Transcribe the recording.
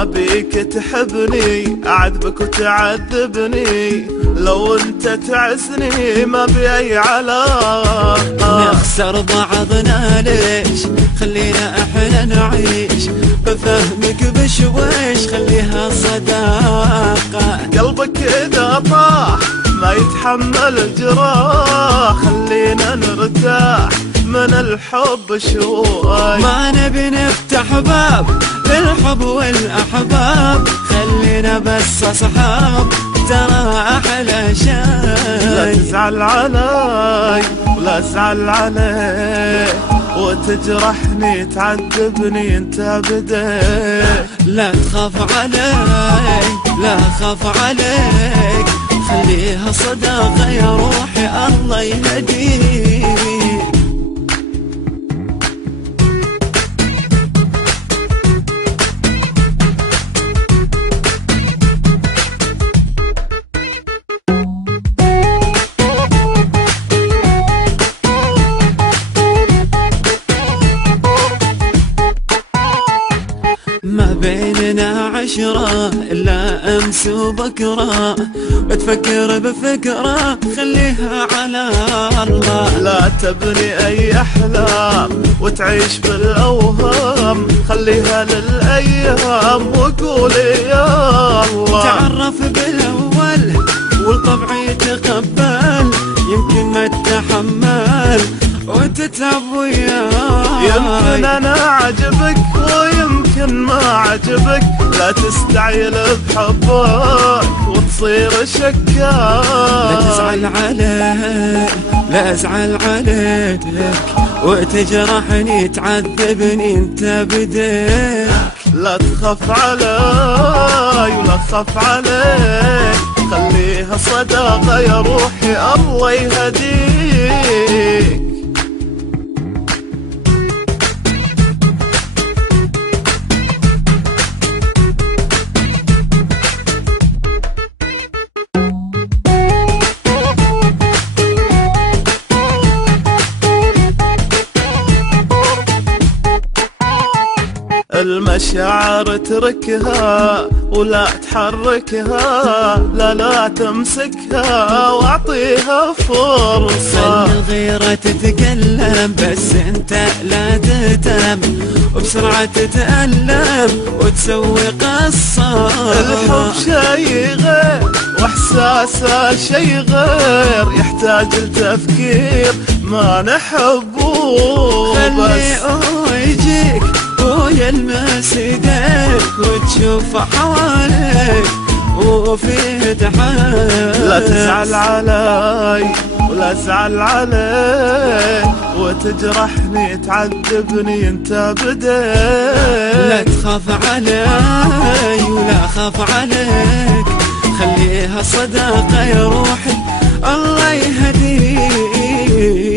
ما بيك تحبني أعذبك وتعذبني، لو انت تعزني ما بي أي علاقة. نخسر بعضنا ليش؟ خلينا احنا نعيش، بفهمك بشويش خليها صداقة. قلبك إذا طاح ما يتحمل الجراح، خلينا نرتاح من الحب شوي. ما نبي نفتح باب للحب والأحباب، خلينا بس أصحاب ترى أحلى شيء. لا تزعل علي ولا أزعل عليك، وتجرحني تعذبني انت بديك. لا تخاف علي لا خاف عليك، خليها صداقة يا روحي الله يهديك. ما بيننا عشرة إلا أمس وبكرة، بتفكر بفكرة خليها على الله. لا تبني أي أحلام وتعيش بالأوهام، خليها للأيام وقولي يا الله. تعرف بالأول والطبع يتقبل، يمكن ما تتحمل وتتعب وياي. يمكن أنا عجبك ويمكن ما عجبك، لا تستعجل بحبك وتصير شكاك. لا تزعل علي لا أزعل عليك، وتجرحني تعذبني انت بديك. لا تخاف علي ولا تخاف عليك، خليها صداقة يا روحي الله يهديك. المشاعر اتركها ولا تحركها، لا تمسكها واعطيها فرصة. الغيرة تتكلم بس انت لا تهتم، وبسرعة تتألم وتسوي قصة. الحب شي غير واحساسه شي غير، يحتاج لتفكير ما نحبه خليه يجيك ويلمس ايديك وتشوف حواليك وفيه تحال. لا تزعل علي ولا ازعل عليك، وتجرحني تعذبني انت بديك. لا تخاف علي ولا خاف عليك، خليها صداقة يا روحي الله يهديك.